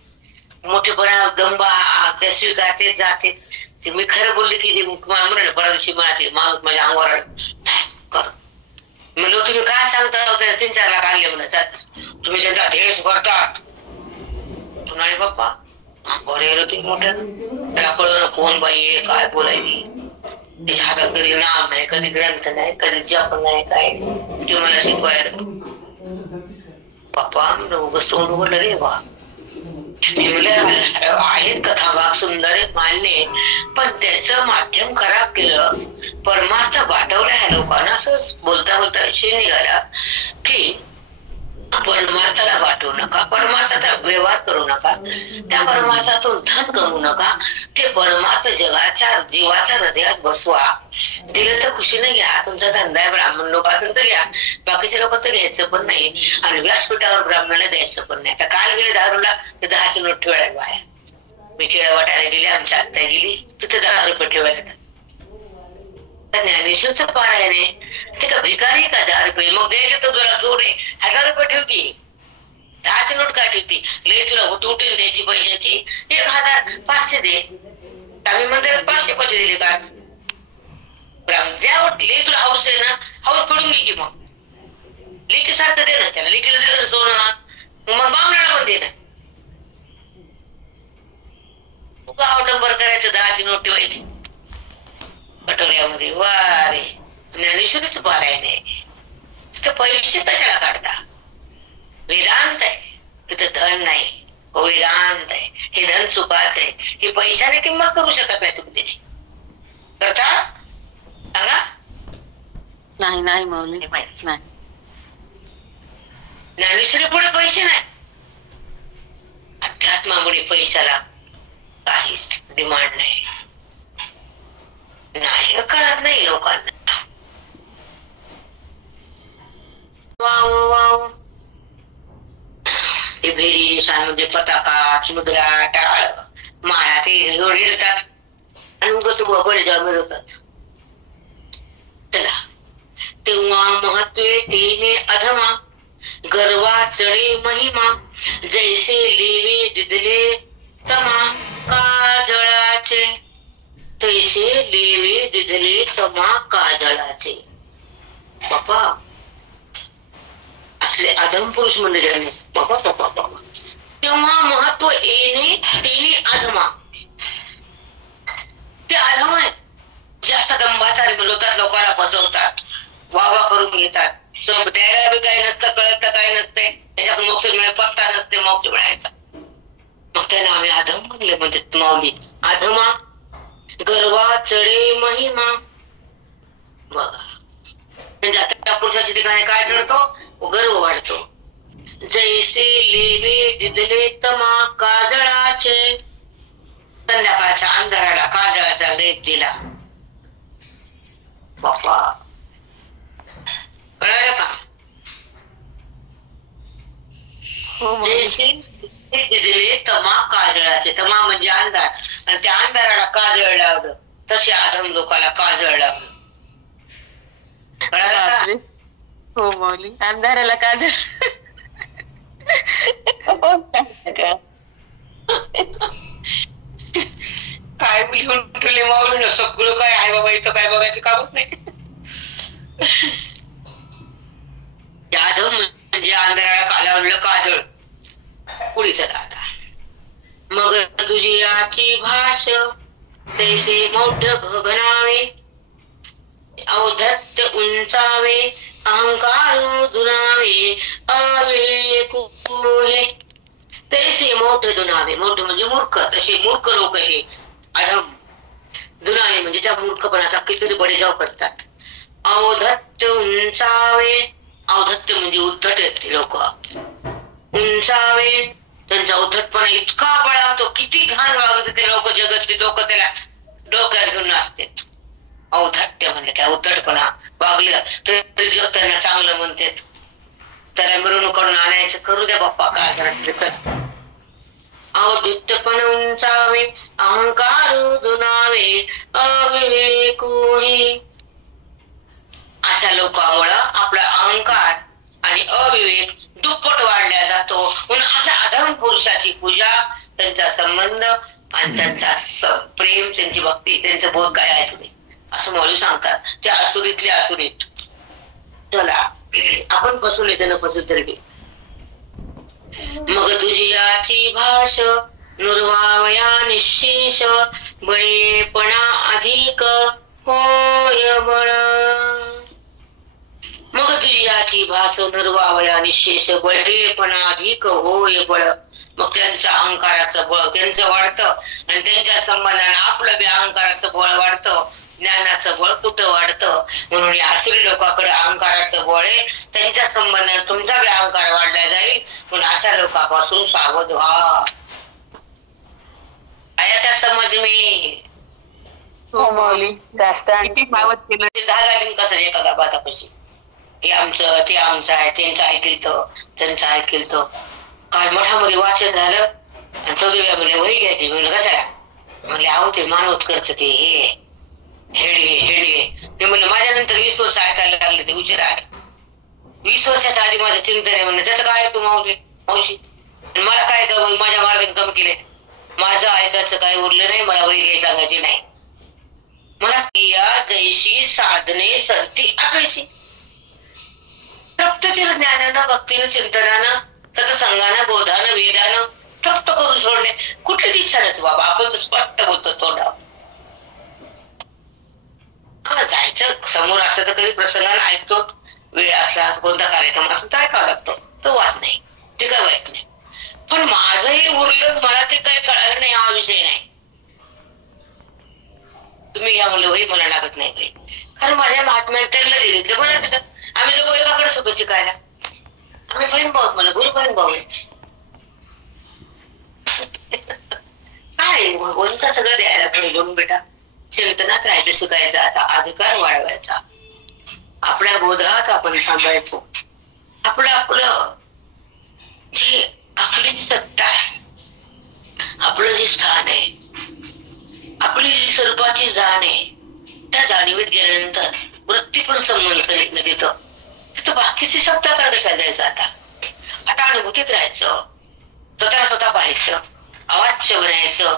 मोठेपणा दंबा ते स्वीकारते जाते. ते मी खरं बोलले की ते म्हणाले परवा दिवशी मला माणूस माझ्या अंगावर कर म्हणलं तुम्ही काय सांगता 3-4 लाख आणले म्हणत तुम्ही त्यांचा ढेस करतात. म्हणाले बाप्पा अंगावर यायला तुम्ही मोठ्या त्याला कळलं कोण बाई आहे काय बोलायची. त्याच्या हातात कधी नाम नाही कधी ग्रंथ नाही कधी जप नाही काय ते मला शिकवायला. बाप्पा उगाच तोंड उघडलं रे बा. मी म्हणलं आहेत कथाभाग सुंदर आहे मान्य पण त्याचं माध्यम खराब केलं. परमार्थ वाटवला ह्या लोकांना. असं बोलता बोलता विषय निघाला की परमार्थाला वाटवू नका परमार्थाचा व्यवहार करू नका त्या परमार्थातून धन कमवू नका. ते परमार्थ जगाच्या जीवाच्या हृदयात बसवा. दिलं तर खुशीने घ्या. तुमचा धंदा आहे ब्राह्मण लोक असेल तर घ्या बाकीच्या लोक तर घ्यायचं पण नाही आणि व्यासपीठावर ब्राह्मणाला द्यायचं पण नाही. आता काल गेले दारूला ते 10ची नोट ठेवायला बाहेर. मी केळा वाटायला गेली आमच्या आत्या गेली तिथे 10 रुपये ठेवायला. ज्ञानेश्वरचं पारायण आहे ते का भिकारी का 10 रुपये. मग द्यायचं तर तुला जोड आहे 1000 रुपये ठेवती 10ची नोट काय ठेवती लई तुला उठून द्यायची पैशाची 1500 दे. आम्ही मंदिरात 500 पैसे दिले का द्या लई तुला हाऊस आहे ना हाऊस पडून घे की मग लेकी सारखं दे ना त्याला लेकीला दे सोनं मग बामणाला पण दे ना. अवडंबर करायचं 10ची नोट ठेवायची कटोऱ्यामध्ये. वा रे ज्ञानेश्वरीच पारायण आहे तिथं पैसे कशाला काढता. वेदांत आहे तिथं धन नाही वेदांत आहे. हे धन सुखाच आहे. हे पैशाने किंमत करू शकत नाही तुम्ही त्याची करता सांगा. नाही नाही माऊली नाही. ज्ञानेश्वरी पुढे पैसे नाही. अध्यात्मामुळे पैशाला काहीच डिमांड नाही. नाही कळत नाही लोकांना. वाव वाव ते भेडी निशाण म्हणजे पताका मुद्रा टाळ माळा ते घेऊन येतात आणि उगाच बळे जाऊन मिळवतात. चला तेव्हा महत्वे तेने अधमा गर्वा चढे महिमा जैसे लेवे दिदले तमा काजळाचे तैसे लेवे दिदले तमा काजळाचे. बापा असले अधम पुरुष म्हणजे ज्याने बाबा बाबा बाबा तेव्हा महत्व येणे तेने अधमा ते अधम आहेत जे असा दंभाचारी मिळवतात लोकांना फसवतात वावा करून घेतात. सब द्यायला बी काही नसतं कळत तर काही नसते त्याच्यातून मोक्ष मिळेल पत्ता नसते मोक्ष मिळायचा. मग त्यांना आम्ही अधम म्हणले म्हणतात माऊली. अधमा गर्वा चढे महिमा बघा म्हणजे आता त्या पुरुषाच्या ठिकाणी काय चढतो गर्व वाढतो. जैसे लेवे दिदले तमा काजळाचे संध्याकाळच्या अंधाराला काजळाचा लेप दिला. बाप्पा कळालं का. जैसे दिदले तमा काजळाचे तमा म्हणजे अंधार आणि त्या अंधाराला काजळ लावलं तसे आधम लोकाला काजळ लावलं. कळालं का. हो माऊली अंधाराला काजळ काय लिहून ठेवले माऊली सगळं काय आहे बाबा इथं काय बघायचं कामच नाही. जाधव म्हणजे अंधाराला कालावलं काजळ. पुढे चला आता. मग तुझी याची भाष तैसे मोठ गगनावे औद्धत्य उंचावे अहंकार दुनावे आवे कुहे तैसे मोठ दुनावे. मोठ म्हणजे मूर्ख तसे मूर्ख लोक हे अधम. दुनावे म्हणजे त्या मूर्खपणाचा कितीतरी बडेजाव करतात. औद्धत्य उंचावे औद्धत्य म्हणजे उद्धट आहेत ते लोक. उंचावे त्यांचा उद्धटपणा इतका बळावतो किती घाण वागत ते लोक जगतले लोक त्याला डोक्यात घेऊन असतात. औद्धत्य म्हणजे काय उद्धटपणा वागलं तरी जग त्यांना चांगलं म्हणतात. त्याला मिरवणूक काढून आणायचं, करू द्या बाप्पा काय करायचं तर. अवधूतपण उंचावे, अहंकार दुनावे, अविवेकोही. अशा लोकांमुळं आपला अहंकार आणि अविवेक दुप्पट वाढला जातो. म्हणून अशा अधम पुरुषाची पूजा, त्यांचा संबंध आणि त्यांचा प्रेम, त्यांची भक्ती, त्यांचं बोध काय ऐकू नये असं मौली सांगतात. त्या असुरीतले असुरीत. चला आपण फसवले त्यानं फसवले तरी. मग तुझी याची भाष नुर्वावया निशेष, बळेपणा अधिक होय बळ. मग तुझी याची भाष नुर्वावया निशेष, बळेपणा अधिक होय बळ. मग त्यांच्या अहंकाराचं बळ त्यांचं वाढतं आणि त्यांच्या संबंधाने आपलं बी अहंकाराचं बळ वाढतं, ज्ञानाचं बळ कुठं वाढतं. म्हणून या आसुरी लोकांकडे अहंकाराचं बळ आहे, त्यांच्या संबंधाने तुमचा बी अहंकार वाढला जाईल. म्हणून अशा लोकांपासून सावध व्हा. आया त्या समज मी हो माऊली. जास्त किती सावध केलं. धागा लिहून कसं एका गाबातापाशी हे आमचं ते आमचं आहे, त्यांचं ऐकेल तो त्यांचं ऐकेल तो. काल मठामध्ये वाचन झालं आणि चौधरी म्हणले वही घ्यायची. म्हणलं कशाला? म्हणले आहो ते मानवतकरचं ते हे हेडगे. मी म्हणलं माझ्यानंतर 20 वर्ष ऐकायला लागले ते उशिरा आले. 20 वर्षाच्या आधी माझं चिंतन आहे म्हणलं. त्याचं काय ऐकू मावशी? आणि मला काय माझ्या मार्गाने कमी केले. माझं ऐकायचं काय उरलं नाही. मला वही घ्यायची सांगायची नाही. मला क्रिया जैशी साधने सरती अपेशी. तृप्त केलं ज्ञानानं, भक्तीनं, चिंतनानं, सत्संगानं, बोधानं, वेदानं तृप्त करून सोडणे. कुठलीच इच्छा नाही बाबा. आपण तर स्पष्ट बोलतो तोंडावर. हा जायचं समोर असलं तर कधी प्रसंगानं ऐकतो. वेळ असला कोणता कार्यक्रम असला तर ऐकावं लागतो. तो वाद नाही, ते काय वाईट नाही. पण माझं हे उरलं, मला ते काही कळालं नाही हा विषय नाही. तुम्ही घ्या म्हणलं वही, मला लागत नाही काही. कारण माझ्या महात्म्याने त्यांना दिले बरं दिलं. आम्ही लोक एकाकडे होतो शिकायला. आम्ही बहीण भाऊ म्हणलं, गुरु बहीण भाऊ काय भगवंता सगळं द्यायला पाहिजे बेटा. चिंतनात राहायचं शिकायचं. आता अधिकार वाढवायचा. आपल्या बोधात आपण थांबायचो. आपलं जे आपली जी सत्ता आहे, आपलं जे स्थान आहे, आपली जी स्वरूपाची जाण आहे, त्या जाणीवीत गेल्यानंतर वृत्ती पण संबंध करीत नाही. तिथं बाकीची सत्ता करा कशा द्यायचं. आता अनुभूतीत राहायचं, स्वतः पाहायचं, अवाच्य बनायचं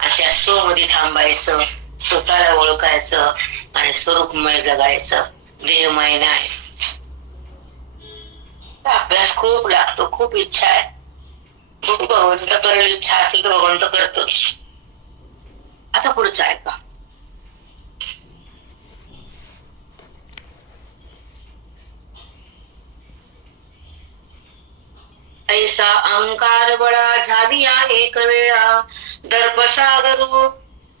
आणि त्या स्वमध्ये थांबायचं, स्वतःला ओळखायचं आणि स्वरूपमय जगायचं, देहमय नाही. अभ्यास खूप लागतो, खूप इच्छा आहे. भगवंत करेल, इच्छा असेल तर भगवंत करतो. आता पुढचं ऐका. ऐसा अहंकार बळा झाली एक वेळा, दर्पसागरू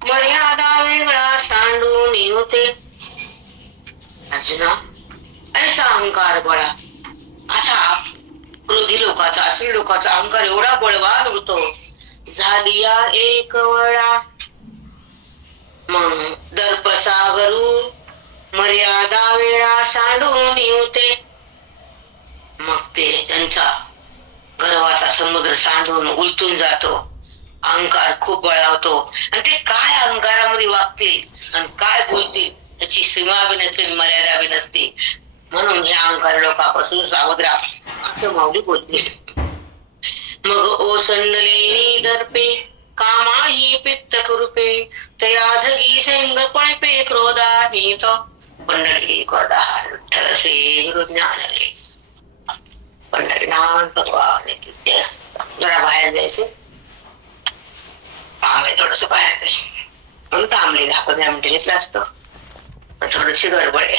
मर्यादा वेगळा सांडून होते. अर्जुना, ऐसा अहंकार बळा, असा क्रोधी लोकांचा, असली लोकांचा अहंकार एवढा बळवान होतो. झाली एक वेळा, मग दर्पसागरू मर्यादा वेळा सांडून होते. मग ते त्यांचा गर्वाचा समुद्र सांडून उलटून जातो. अहंकार खूप बळावतो आणि ते काय अहंकारामध्ये वागतील आणि काय बोलतील त्याची सीमा बी नसते, मर्यादा बी नसते. म्हणून ह्या अहंकार लोकांपासून सावध राहा असं माऊली बोलते. मग ओसंडलेली दर्पे कामाही पित्त कृपे, तयाधगी संग पळपे क्रोधाहीत. पंढरी कोरडा विठ्ठल श्री गुरु ज्ञानले. पंढरीनाथ भगवान जरा बाहेर जायचं काम आहे, थोडस बाहेर जायचं म्हणून थांबले. 10-15 मिनिटं घेतलं असतं, थोडीशी गडबड आहे.